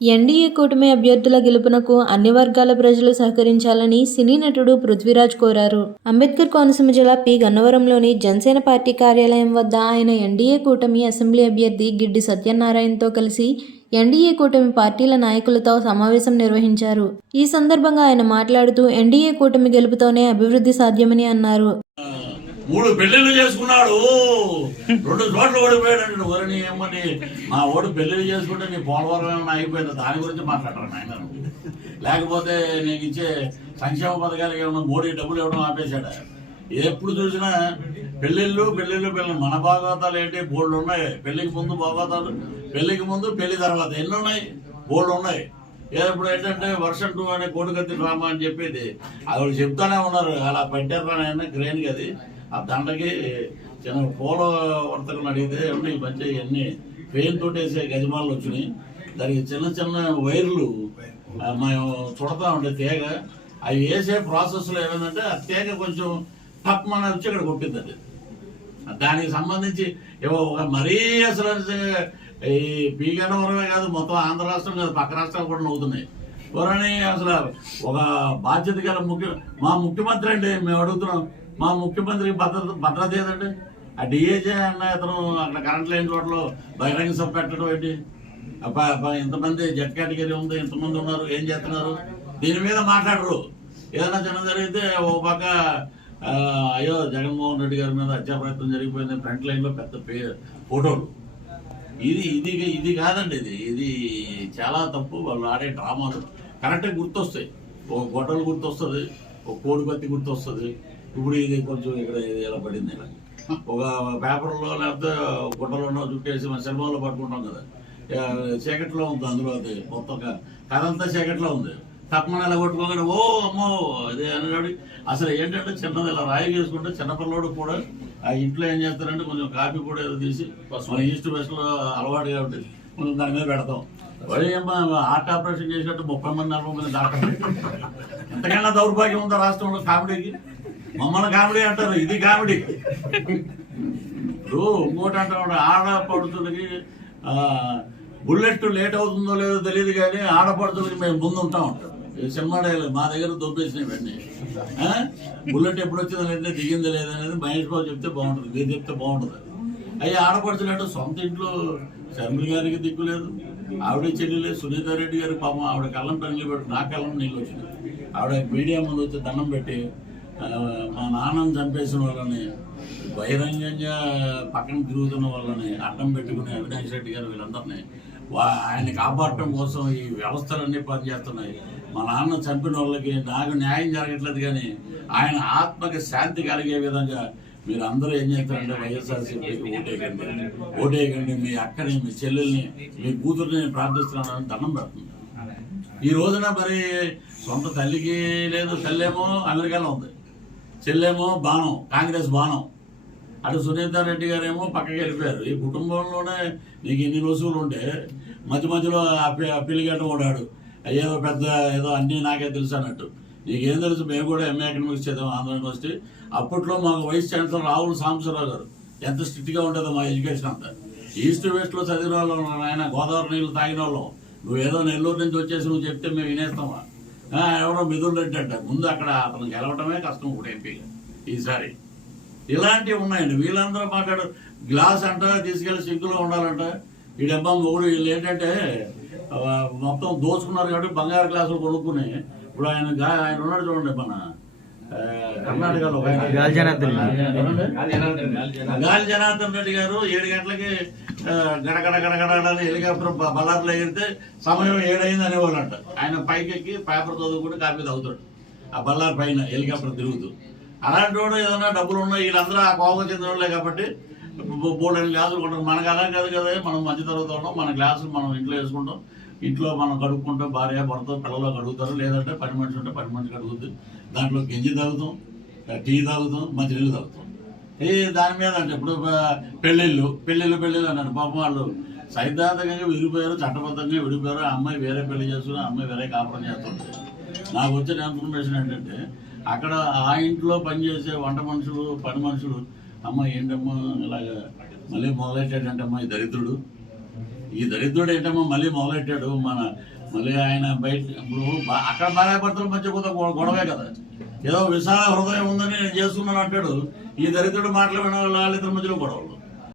NDA కూటమి అభ్యర్థుల గెలుపునకు అన్ని వర్గాల ప్రజలు సహకరించాలని సినీ నటుడు పృథ్వీరాజ్ కోరారు. అంబేద్కర్ కోనసీమ జిల్లా పి. గన్నవరంలోని జనసేన పార్టీ కార్యాలయం వద్ద ఆయన ఎన్డీఏ కూటమి అసెంబ్లీ అభ్యర్థి గిడ్డి సత్యనారాయణతో కలిసి ఎన్డీఏ కూటమి పార్టీల నాయకులతో సమావేశం నిర్వహించారు. ఈ సందర్భంగా ఆయన మాట్లాడుతూ ఎన్డీఏ కూటమి గెలుపుతోనే అభివృద్ధి సాధ్యమని అన్నారు. 3 పెళ్లిళ్ళు చేసుకున్నాడు, 2 చోట్ల ఓడిపోయాడు. ఎవరిని ఏమని మా ఓడి పెళ్లిళ్ళు చేసుకుంటే నీ పోలవరం ఏమైనా అయిపోయింది, దాని గురించి మాట్లాడరు ఆయన. లేకపోతే నీకు ఇచ్చే సంక్షేమ పథకాలకి ఏమన్నా మోడీ డబ్బులు ఇవ్వడం ఆపేశాడు. ఎప్పుడు చూసినా పెళ్లిళ్ళు మన భాగవతాలు ఏంటి బోల్డ్ ఉన్నాయి. పెళ్లికి ముందు భాగవతాలు, పెళ్లికి ముందు పెళ్లి తర్వాత ఎన్ని ఉన్నాయి, బోల్డ్ ఉన్నాయి. ఇప్పుడు ఏంటంటే వర్షన్ 2 అనే కోడికత్తి డ్రామా అని చెప్పేది అది చెప్తానే ఉన్నారు. అలా పెట్టారు ఆయన గ్రేన్కి. అది ఆ దండకి చిన్న పూల వర్తకులను అడిగితే ఏమంటే ఈ మధ్య ఇవన్నీ పెయిన్ తోటేసే గజమాలు వచ్చినాయి, దానికి చిన్న చిన్న వైర్లు మేము చుడతా ఉంటే తీగ అవి వేసే ప్రాసెస్లో ఏమైందంటే ఆ తీగ కొంచెం టప్ మన వచ్చి ఇక్కడ కొట్టింది. అది దానికి సంబంధించి ఒక మరీ అసలు ఈ పీగనవరమే కాదు, మొత్తం ఆంధ్ర రాష్ట్రం కాదు, పక్క రాష్ట్రాలు కూడా నవ్వుతున్నాయి. ఎవరని అసలు ఒక బాధ్యత గల మా ముఖ్యమంత్రి అండి మేము అడుగుతున్నాం. మా ముఖ్యమంత్రికి భద్రత ఏదండి? ఆ డిఏజే అన్న ఇతను అక్కడ కరెంట్ లైన్ రోడ్లో బహిరంగ సభ పెట్టడం ఏంటి? ఇంతమంది జెడ్ కేటగిరీ ఉంది, ఇంతమంది ఉన్నారు, ఏం చేస్తున్నారు? దీని మీద మాట్లాడరు. ఏదైనా చిన్న జరిగితే ఓ పక్క అయ్యో జగన్మోహన్ రెడ్డి గారి మీద హత్యా ప్రయత్నం జరిగిపోయింది, ఫ్రంట్ లైన్లో పెద్ద ఫోటోలు. ఇది కాదండి. ఇది చాలా తప్పు. వాళ్ళు ఆడే డ్రామాలు కరెక్ట్గా గుర్తొస్తాయి. ఒక గొడ్డలు గుర్తొస్తుంది, ఒక కోడిపత్తి గుర్తొస్తుంది. ఇప్పుడు ఇది కొంచెం ఇక్కడ ఎలా పడింది, ఒక పేపర్లో లేకపోతే గుడ్డలోనో చుట్టేసి మన సినిమాలో పట్టుకుంటాం కదా, చీకట్లో ఉంది. అందులో అది మొత్తం కథ అంతా చీకట్లో ఉంది. తప్పమని ఎలా కొట్టుకోగానే ఓ అమ్మో అదే అని అసలు ఏంటంటే చిన్నది ఇలా రాయి చేసుకుంటే చిన్నపిల్లడు కూడా ఆ ఇంట్లో ఏం చేస్తారంటే కొంచెం కాఫీ కూడా ఏదో తీసి మన ఈస్ట్ వెస్ట్లో అలవాటు కాబట్టి కొంచెం దాని మీద పెడతాం. వరి హార్ట్ ఆపరేషన్ చేసినట్టు 30 మంది 40 మంది డాక్టర్లు. ఎంతకైనా దౌర్భాగ్యం ఉందా రాష్ట్రంలో కామెడీకి? మమ్మల్ని కామెడీ అంటారు, ఇది కామెడీ. ఇప్పుడు ఇంకోటి అంటా ఆడపడుతులకి బుల్లెట్ లేట్ అవుతుందో లేదో తెలియదు కానీ ఆడపడుతులకి మేము ముందు ఉంటాం. సినిమా డైలాగ్ మా దగ్గర దొబ్బేసినాయి ఇవన్నీ. బుల్లెట్ ఎప్పుడు వచ్చిందో లేదంటే దిగింది లేదనేది మహేష్ బాబు చెప్తే బాగుంటుంది, మీరు చెప్తే బాగుంటుంది. అవి ఆడపడుతున్నట్టు సొంత ఇంట్లో శర్మిల గారికి దిక్కు లేదు, ఆవిడ చెల్లి సునీతా రెడ్డి గారికి పాపం ఆవిడ కళ్ళం పెళ్లి పెట్టి నా కళ్ళం నీళ్ళు వచ్చింది. ఆవిడ మీడియా ముందు వచ్చి దండం పెట్టి మా నాన్నని చంపేసిన వాళ్ళని, బహిరంగంగా పక్కన తిరుగుతున్న వాళ్ళని అడ్డం పెట్టుకుని అవినాష్ రెడ్డి గారు వీళ్ళందరినీ ఆయన్ని కాపాడటం కోసం ఈ వ్యవస్థలన్నీ పనిచేస్తున్నాయి. మా నాన్న చంపిన వాళ్ళకి నాకు న్యాయం జరగట్లేదు కానీ ఆయన ఆత్మకి శాంతి కలిగే విధంగా మీరు అందరూ ఏం చేస్తారంటే వైఎస్ఆర్సీపీకి ఓటేయకండి. మీ అక్కని, మీ చెల్లెల్ని, మీ కూతుర్ని ప్రార్థిస్తున్నానని దండం పెడుతుంది. ఈ రోజున మరి సొంత తల్లికి లేదు, తల్లేమో అమెరికాలో ఉంది, చెల్లేమో బాణం, కాంగ్రెస్ బాణం. అటు సునీతా రెడ్డి గారేమో పక్కకి వెళ్ళిపోయారు. ఈ కుటుంబంలోనే నీకు ఇన్ని రోజులు ఉంటే మధ్యలో పిల్లిగడ్డ ఓడాడు, ఏదో పెద్ద ఏదో అన్నీ నాకే తెలుసు అన్నట్టు. నీకేం తెలుసు? మేము కూడా ఎంఏ ఎకనామిక్స్ చదివాం ఆంధ్ర యూనివర్సిటీ. అప్పట్లో మాకు వైస్ ఛాన్సలర్ రావుల సాంబశివరావు గారు ఎంత స్ట్రిక్ట్గా ఉంటుందో మా ఎడ్యుకేషన్ అంతా. ఈస్ట్ వెస్ట్లో చదివిన వాళ్ళు ఆయన గోదావరి నీళ్ళు తాగిన వాళ్ళం. నువ్వు ఏదో నెల్లూరు నుంచి వచ్చేసి నువ్వు చెప్తే మేము వినేస్తామా? ఎవరో మిథున్ రెడ్డి అంట. ముందు అక్కడ అతను గెలవటమే కష్టం ఇప్పుడు ఎంపీగా ఈసారి. ఇలాంటివి ఉన్నాయండి. వీళ్ళందరూ మాట్లాడు గ్లాస్ అంట తీసుకెళ్ళి సింకులో ఉండాలంట. ఈ డబ్బా మొగుడు వీళ్ళు ఏంటంటే మొత్తం దోచుకున్నారు కాబట్టి బంగారు గ్లాసులు కొనుక్కుని ఇప్పుడు ఆయన ఉన్నాడు చూడండి, మన కర్ణాటకలో గాలి జనార్దన్ రెడ్డి గారు 7 గంటలకి గడగడ హెలికాప్టర్ బల్లార్లో ఎగిరితే సమయం 7 అయింది అనేవాళ్ళంట. ఆయన పైకి ఎక్కి పేపర్ చదువుకుంటే కాపీ తాగుతాడు ఆ బల్లార్ పైన హెలికాప్టర్ తిరుగుతూ. అలాంటి వాడు ఏదైనా డబ్బులు ఉన్నాయి. వీళ్ళందరూ ఆ కోపం చెందిన వాళ్ళే కాబట్టి బోల్డెన్ గ్లాసులు కొంటారు. మనకు అలా కాదు కదా, మనం మధ్య తరగతి ఉన్నాం, మన గ్లాసులు మనం ఇంట్లో వేసుకుంటాం, ఇంట్లో మనం కడుక్కుంటాం, భార్య భర్త పిల్లలు కడుగుతారు, లేదంటే పని మనిషి ఉంటే పని మనిషి కడుగుతుంది. దాంట్లో గంజి తాగుతాం, టీ తాగుతాం, మంచినీళ్ళు తాగుతాం. దాని మీద అంటే ఇప్పుడు పెళ్ళిళ్ళు అన్నాడు. పాపం వాళ్ళు సైద్ధాంతికంగా విడిపోయారు, చట్టబద్ధంగా విడిపోయారు. ఆ అమ్మాయి వేరే పెళ్లి చేస్తున్నారు, ఆ అమ్మాయి వేరే కాపురం చేస్తుంటారు. నాకు వచ్చిన ఇన్ఫర్మేషన్ ఏంటంటే అక్కడ ఆ ఇంట్లో పనిచేసే వంట మనుషులు, పని మనుషులు, అమ్మ ఏంటమ్మా ఇలాగ మళ్ళీ మొదలెట్టాడంటమ్మా ఈ దరిద్రుడు, ఈ దరిద్రుడు ఏంటమ్మా మళ్ళీ మొదలెట్టాడు మళ్ళీ ఆయన బయట ఇప్పుడు అక్కడ భార్యాభర్తల మధ్య కూడా గొడవే కదా, ఏదో విశాల హృదయం ఉందని నేను చేస్తున్నాను అంటాడు. ఈ దరిద్రుడు మాటలు విన వాళ్ళిద్దరి మధ్యలో గొడవలు.